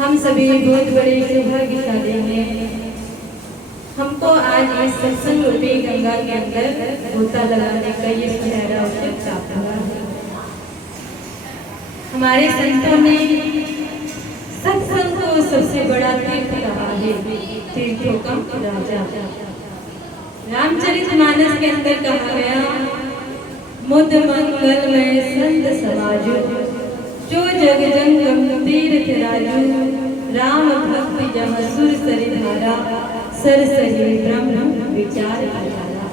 हम सभी बहुत बड़े सौभाग्यशाली हैं। हमको आज इस सत्संग रूपी गंगा के अंदर गोता लगाने का ये सुनहरा अवसर प्राप्त हुआ है। हमारे संतों ने सत्संग को सबसे बड़ा तीर्थ कहा है, तीर्थों का राजा। रामचरितमानस के अंदर कहा गया, मुद मंगल में संत समाजो, जो जग जंगम तीर्थ राजू, राम भक्ति जह सुर सरिधारा, सर सही ब्रह्म विचार आधारा।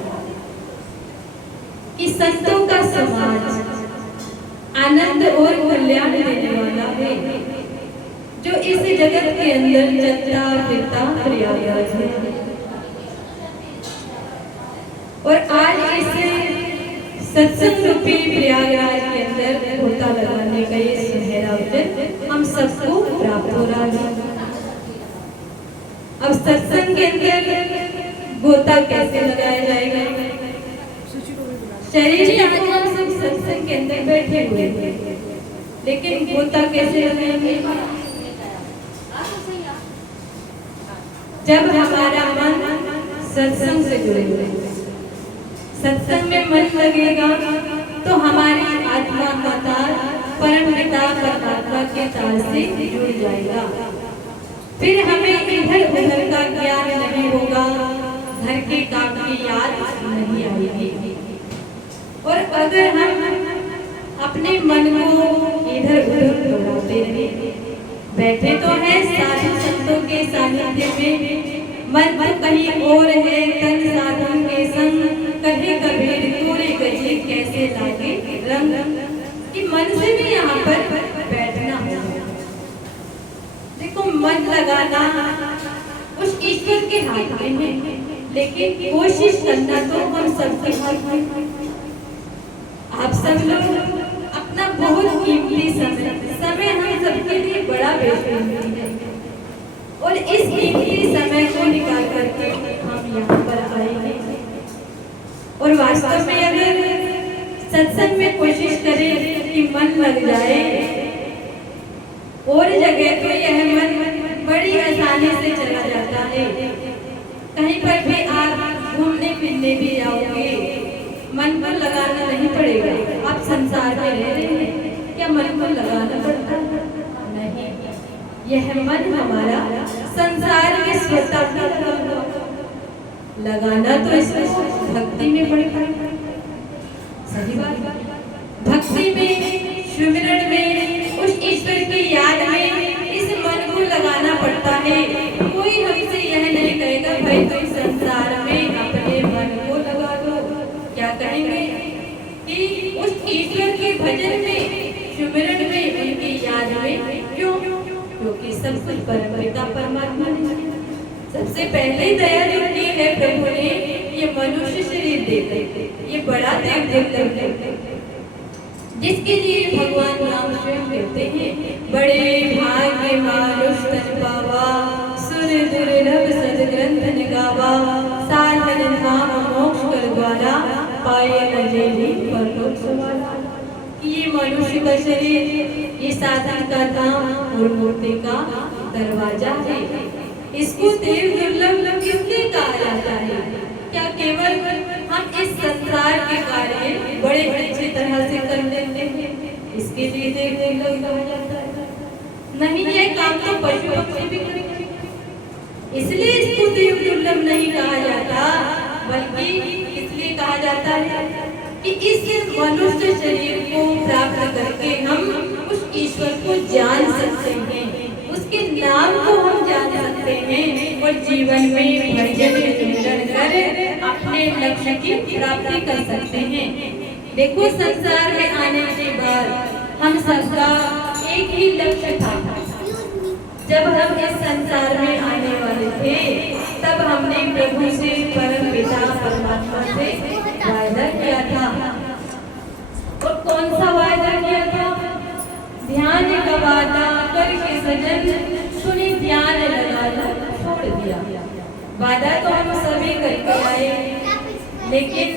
कि संतों का समाज आनंद और कल्याण देने वाला है, जो इस जगत के अंदर चलता फिरता प्रयागराज है। और आज इस सत्संग रूपी प्रयागराज के अंदर गोता लगाने का ये सुनहरा अवसर हम सबको प्राप्त हो रहा है। अब सत्संग के अंदर गोता कैसे लगाया जाएगा? शरीर से आज हम सब सत्संग के अंदर बैठे हुए हैं, लेकिन गोता कैसे लगाएंगे? जब हमारा मन सत्संग से जुड़ेगा, सत्संग में मन लगेगा, तो हमारी आत्मा का तार परम पिता परमात्मा के तार से जुड़ जाएगा। फिर हमें इधर उधर का ज्ञान नहीं होगा, घर के काम की याद नहीं आएगी। और अगर हम अपने मन को इधर उधर दौड़ाते रहे, बैठे तो हैं साधु संतों के सानिध्य में, मन तो कहीं और है तन साधु के संग, कहे कबीर तोरे गए कैसे लागे रंग। कि मन से भी यहाँ पर बैठना होगा। देखो, मन लगाना उस ईश्वर के हाथ में है, लेकिन कोशिश करना तो हम सबके हाथ में। आप सब लोग अपना बहुत कीमती समय हम सबके लिए बड़ा बेशकीमती है, और इस कीमती समय को निकाल करके हम यहाँ पर आए हैं। और वास्तव में अगर सत्संग में कोशिश करें कि मन लग जाए, और जगह तो यह मन बड़ी आसानी से चला जाता है। कहीं पर भी आप घूमने फिरने भी जाओगे, मन को लगाना नहीं पड़ेगा। आप संसार में रह रहे हैं, क्या मन को लगाना पड़ता है? नहीं, यह मन हमारा संसार में स्वतः लगाना तो इसको भक्ति में पड़ेगा। सही बात, भक्ति में, सुमिरन में, उस ईश्वर की याद में इस मन को लगाना पड़ता है। कोई हमसे यह नहीं कहेगा भाई तुम संसार में अपने मन को लगा दो। क्या कहेंगे कि उस ईश्वर के भजन में, सुमिरन में, उनकी याद में। क्यों? क्योंकि सब कुछ परम पिता परमात्मा ने सबसे पहले दया जो की है प्रभु ने, ये मनुष्य शरीर देते, ये बड़ा देव दुर्लभ है, जिसके लिए भगवान राम स्वयं कहते हैं, बड़े भाग्य मानुष तन पावा, सुर दुर्लभ सदग्रंथ निगावा, साधन धाम मोक्ष कर द्वारा, पाए न जेहि परलोक सवारा। कि ये मनुष्य का शरीर, ये साधन का धाम और मूर्ति का दरवाजा है। इसको देव दुर्लभ किसलिए कहा जाता है? क्या केवल हम इस संसार के कार्य बड़े अच्छी तरह से कर लेते हैं, इसके लिए देव दुर्लभ कहा जाता है? नहीं, यह काम तो पशु पक्षी भी करेंगे, इसलिए इसको देव दुर्लभ नहीं कहा जाता, बल्कि इसलिए कहा जाता है कि इस मनुष्य शरीर को प्राप्त करके हम उस ईश्वर को जान सकते हैं, उसके नाम को हम जान सकते हैं, और जीवन में भजन सिमरन कर अपने लक्ष्य की प्राप्ति कर सकते हैं। देखो, संसार में आने के बाद हम सबका एक ही लक्ष्य था। जब हम इस संसार में आने वाले थे, तब हमने प्रभु से, परम पिता परमात्मा से वायदा किया था। और कौन सा वायदा किया था? ध्यान का वादा करके सजन, सुनी ध्यान लगाना छोड़ दिया। वादा तो हम सभी करके आए, लेकिन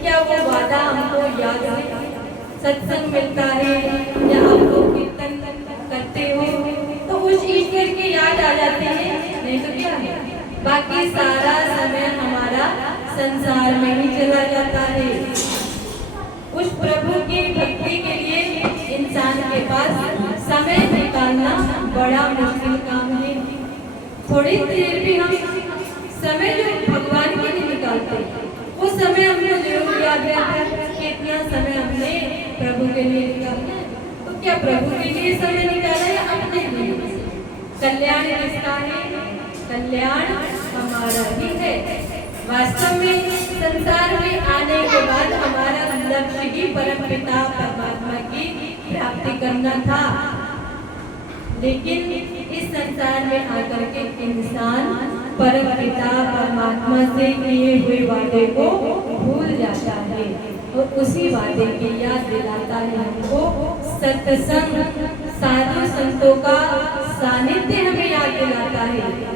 क्या वो वादा हमको याद है? सत्संग मिलता है या आप लोग कीर्तन करते हो, तो उस ईश्वर मंदिर की याद आ जाती है, नहीं तो क्या है, बाकी सारा समय हमारा संसार में ही चला जाता है। उस प्रभु की भक्ति के लिए इंसान के पास समय निकालना बड़ा मुश्किल काम है। थोड़ी देर भी हम समय जो भगवान के लिए निकालते हैं, वो समय हमको जरूर याद रहता है कि इतना समय हमने प्रभु के लिए निकाला। तो क्या प्रभु के लिए समय निकाला या अपने लिए? कल्याण किसका है? कल्याण हमारा ही है। वास्तव में संसार में आने के बाद हमारा लक्ष्य ही परमपिता परमात्मा की प्राप्ति करना था, लेकिन इस संसार में आकर के इंसान परमपिता परमात्मा से किए हुए वादे को भूल जाता है और उसी वादे की याद दिलाता है हमको सत्संग, साधु संतों का सानिध्य हमें याद दिलाता है।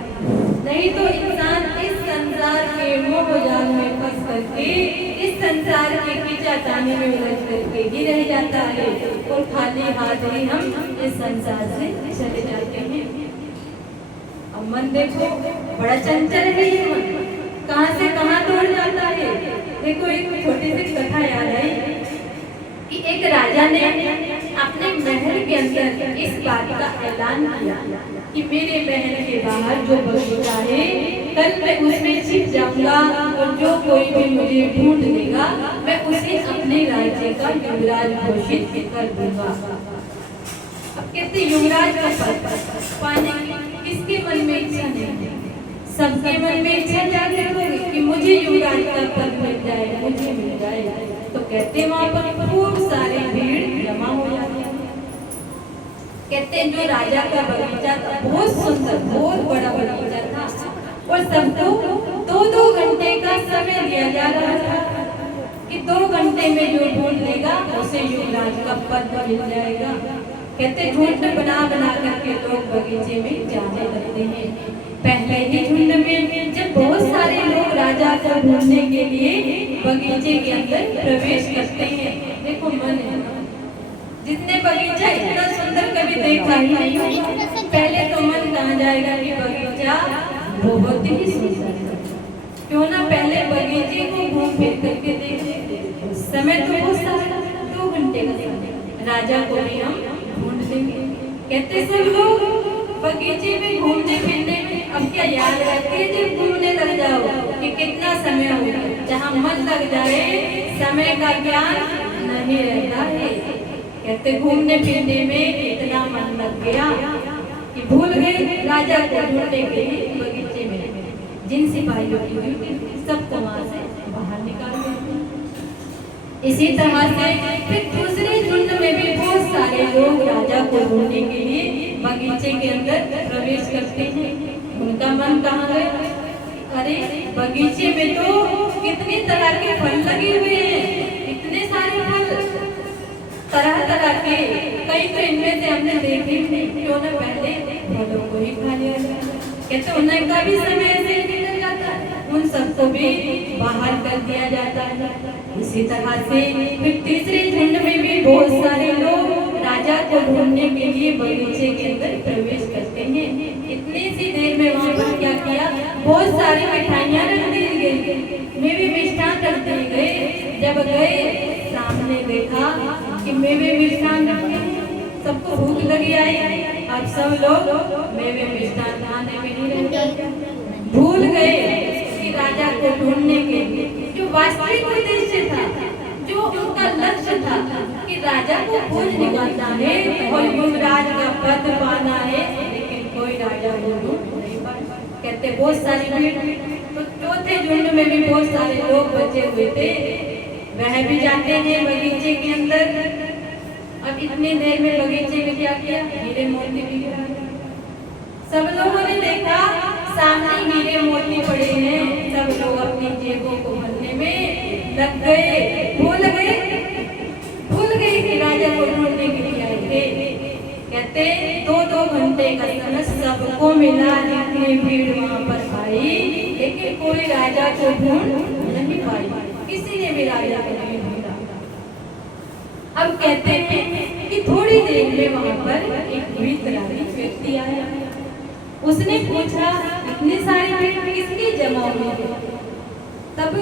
नहीं तो इंसान इस संसार के मोह जाल में फंस करके, इस संसार के खींचातानी में उलझ करके ही रह जाता है और खाली हाथ ही हम इस संसार से चले जाते हैं। अब मन देखो, बड़ा चंचल है ये मन, कहाँ से कहाँ दौड़ जाता है। देखो एक छोटी सी कथा याद आई कि एक राजा ने अपने महल के अंदर इस बात का ऐलान किया कि मेरे महल के बाहर जो बगीचा है, कल मैं उसमें छिप जाऊंगा और जो कोई भी मुझे ढूंढ लेगा मैं उसे अपने राज्य का युवराज घोषित कर दूंगा। अब कहते युवराज का पद पाने की किसके मन में इच्छा नहीं? सबके मन में इच्छा जागृत होगी कि मुझे युवराज का पद मिल जाए, मुझे मिल जाए। तो कहते वहां पर खूब सारी भीड़ जमा हो जाती है। कहते जो राजा का बगीचा था बहुत सुंदर, बहुत बड़ा बगीचा था और सबको 2-2 घंटे का समय दिया जा रहा था कि 2 घंटे में जो ढूंढ लेगा उसे युवराज का पद मिल जाएगा। कहते झुंड बना बना करके लोग बगीचे में जाने लगते हैं। पहले ही झुंड में जब बहुत सारे लोग राजा को ढूंढने के लिए बगीचे के अंदर प्रवेश करते हैं, देखो मन है, जितने बगीचा इतना सुंदर कभी देखा ही नहीं होगा। पहले तो मन कहाँ जाएगा कि बगीचा बहुत ही सुंदर है, क्यों ना पहले बगीचे को घूम फिर करके देखें। समय तो बहुत सारा, 2 घंटे का समय, राजा को भी हम ढूंढ देंगे। कहते सब लोग बगीचे में घूमने फिरने में अब क्या याद रखते हैं जब घूमने लग जाओ कि कितना समय हो गया। जहाँ मन लग जाए समय का ज्ञान नहीं रहता है। कहते घूमने फिरने में इतना मन लग गया कि भूल गए राजा को ढूंढने के लिए बगीचे में जिन सिपाहियों की ड्यूटी सबको वहां से बाहर निकाल देते। इसी तरह से फिर दूसरे झुंड में भी बहुत सारे लोग राजा को ढूंढने के लिए बगीचे के अंदर प्रवेश करते हैं। उनका मन कहाँ गया? अरे बगीचे में तो कितनी तरह के फल लगे हुए हैं, इतने सारे फल तरह तरह के, कई तो इनमें से हमने देखे नहीं, क्यों न पहले फलों को ही खा लिया जाए। कहते उनका भी समय ऐसे निकल जाता है, उन सबको भी बाहर कर दिया जाता है। इसी तरह से फिर तीसरे झुंड में भी बहुत सारे लोग राजा को ढूंढने के लिए बगीचे के अंदर प्रवेश करते हैं। इतनी सी देर में वहाँ पर क्या किया, बहुत सारी मिठाइयाँ रख दी गई, मेवे मिष्ठान रख दिए गए। जब गए सामने देखा कि मेवे मिष्ठान रखे, सबको भूख लगी आई। अब सब लोग मेवे मिष्ठान खाने में नहीं रहते, भूल गए कि राजा को ढूंढने के लिए जो वास्तविक उद्देश्य था, जो उनका लक्ष्य था कि राजा को खोज निकालना है और युवराज का पद पाना है, लेकिन कोई राजा को ढूंढ नहीं पाया। कहते बहुत सारी भीड़, तो चौथे झुंड में भी बहुत सारे लोग बचे हुए थे, वह भी जाते हैं बगीचे के अंदर। अब इतनी देर में बगीचे में क्या किया, हीरे मोती भी गिरा। सब लोगों ने देखा सामने हीरे मोती पड़े हैं, सब लोग अपनी जेबों को भरने में लग गए, भूल गए कि राजा को ढूंढने के लिए आए थे। कहते 2-2 घंटे का समय सबको मिला, इतनी भीड़ वहाँ पर आई, लेकिन कोई राजा को ढूंढ नहीं पाई, किसी ने भी राजा को नहीं ढूंढा। अब कहते हैं कि थोड़ी देर में वहाँ पर एक वीतरागी व्यक्ति आया। उसने पूछा इतनी सारी भीड़ किसकी जमा हुई है? तब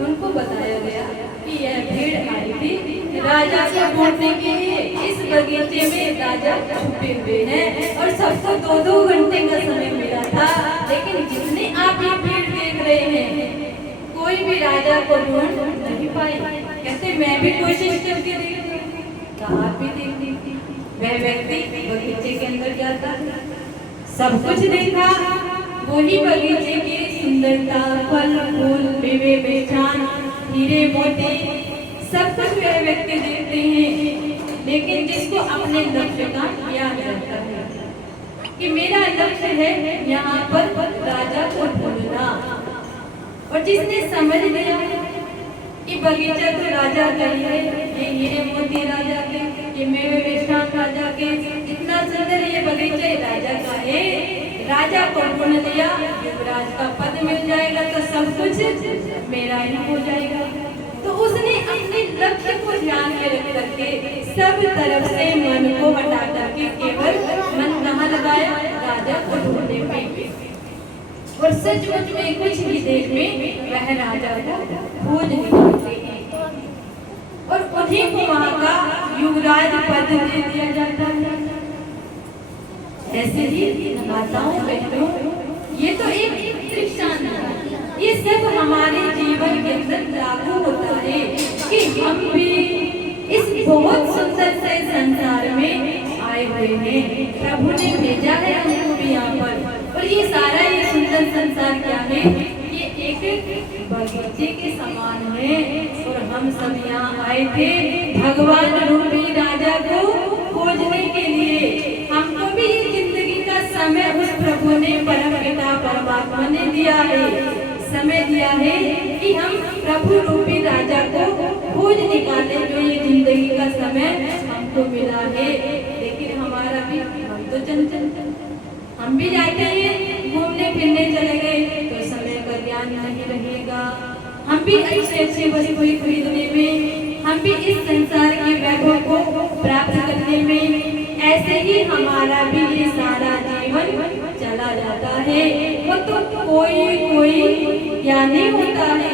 उनको बताया गया कि यह भीड़ आई थी राजा को ढूंढने के लिए। इस बगीचे में राजा छुपे हुए हैं और सबको 2-2 घंटे का समय मिला था, लेकिन जितने आप ये भीड़ देख रहे हैं कोई भी राजा को ढूंढ नहीं पाए। कहते मैं भी कोशिश करके देखी, कहाँ भी देखी। वह व्यक्ति बगीचे के अंदर जाता, सब कुछ देखा, वही बगीचे की सुंदरता, फल फूल, मेवे बेचान, हीरे मोती, सब कुछ वह व्यक्ति देखते हैं। लेकिन जिसको अपने लक्ष्य का ज्ञान रहता है कि मेरा लक्ष्य है यहाँ पर राजा को ढूंढना, और जिसने समझ लिया कि बगीचा तो राजा का ही है, ये हीरे मोती राजा के, ये मेवे बेचान राजा के, इतना सुंदर ये बगीचा राजा का है, राजा को ढूंढ लिया, युवराज का पद मिल जाएगा तो सब कुछ मेरा ही हो जाएगा। तो उसने अपने लक्ष्य को ध्यान में रख करके सब तरफ से मन को हटा करके केवल मन कहाँ लगाया? राजा को ढूंढने में। और सचमुच में कुछ ही देर में वह राजा को खोज निकालते हैं और उन्हीं को वहां का युवराज पद दे दिया जाता है। ऐसे ही माताओं बहनों, ये तो एक दृष्टांत है, ये सब हमारे जीवन के अंदर लागू होता है कि हम भी इस बहुत सुंदर से संसार में आए हुए हैं। प्रभु ने भेजा है हमको भी यहाँ पर, और ये सारा ये सुंदर संसार क्या है? ये एक बगीचे के समान है, और हम सब यहाँ आए थे भगवान रूपी राजा को खोजने के लिए। हमको भी ये जिंदगी का समय उस प्रभु ने, परम पिता परमात्मा ने दिया है, समय दिया है कि हम प्रभु रूपी राजा को खोज निकाले। जो ये जिंदगी का समय हमको मिला है, लेकिन हमारा भी, हम तो चंचल, हम भी जाते हैं घूमने फिरने चले गए तो समय का ज्ञान नहीं रहेगा। हम भी अच्छे वस्तुएं खरीदने में, हम भी इस संसार के वैभव को प्राप्त करने में, ऐसे ही हमारा भी ये सारा जीवन चला जाता है। वो तो कोई ज्ञानी होता है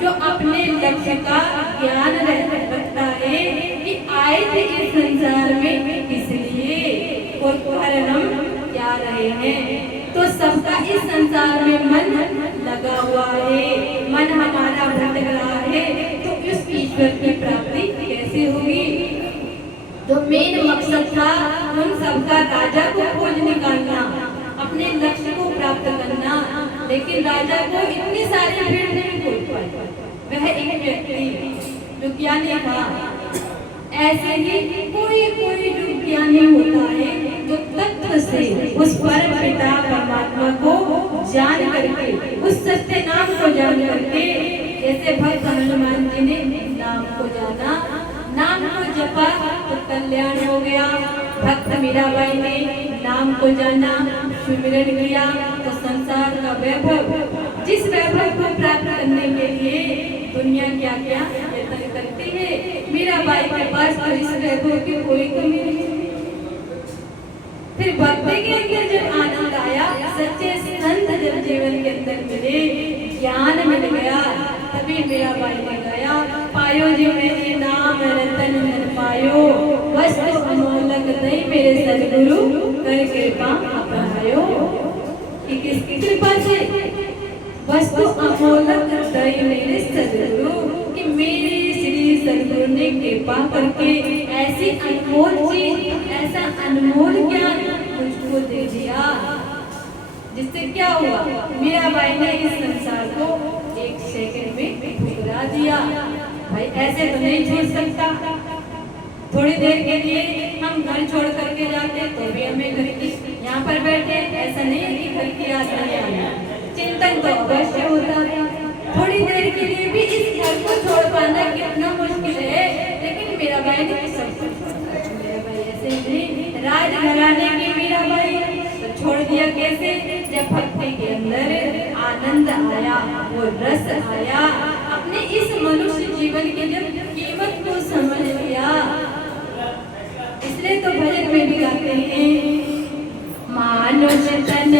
जो अपने लक्ष्य का ज्ञान रखता है कि आए थे इस संसार में किस लिए और कर हम क्या रहे हैं। तो सबका इस संसार में मन लगा हुआ है, मन हमारा भटक रहा है, तो इस ईश्वर की प्राप्ति कैसे होगी? तो मेन मकसद था उन सबका राजा को खोज निकालना, अपने लक्ष्य को प्राप्त करना, लेकिन राजा को इतनी सारी भीड़ नहीं खोज पाई। वह एक व्यक्ति जो ज्ञानी था, ऐसे ही कोई जो ज्ञानी होता है जो तत्व से उस परम पिता परमात्मा को जान करके, उस सत्य नाम को जान करके, जैसे भक्त हनुमान जी ने नाम को जाना, नाम को जपा तो कल्याण हो गया। भक्त मीराबाई ने नाम को जाना, सुमिरन किया तो संसार का वैभव, जिस वैभव को प्राप्त करने के लिए दुनिया क्या क्या यत्न करती है, मीराबाई के पास तो इस वैभव की कोई कमी नहीं। फिर भक्ति के अंदर जब आनंद आया, सच्चे संत जब जीवन के अंदर मिले, ज्ञान मिल गया, तभी मीराबाई ने गाया, पायो जी मेरे नाम रतन धन पायो, वस्तु अमोलक दई मेरे सदगुरु कर कृपा अपनायो। कि किसकी कृपा से? वस्तु अमोलक दई मेरे सदगुरु, कि मेरे श्री सदगुरु ने कृपा करके ऐसी अनमोल चीज, ऐसा अनमोल ज्ञान मुझको दे दिया, जिससे क्या हुआ? मीराबाई ने इस संसार को 1 सेकंड में ठुकरा दिया। भाई ऐसे तो नहीं छोड़ सकता। थोड़ी देर के लिए हम घर छोड़ करके जाते तो भी हमें घर की, यहाँ पर बैठे, ऐसा नहीं है कि घर की याद नहीं आना, चिंतन तो अवश्य होता है। थोड़ी देर के लिए भी इस घर को छोड़ पाना कितना मुश्किल है, लेकिन मीराबाई ने सब कुछ, मीराबाई ऐसे नहीं, राज घराने की मीराबाई तो छोड़ दिया कैसे? जब भक्ति के अंदर आनंद आया, वो रस आया, अपने इस मनुष्य जीवन की जब कीमत को समझ लिया। इसलिए तो भजन में भी गाते हैं, मानुष तन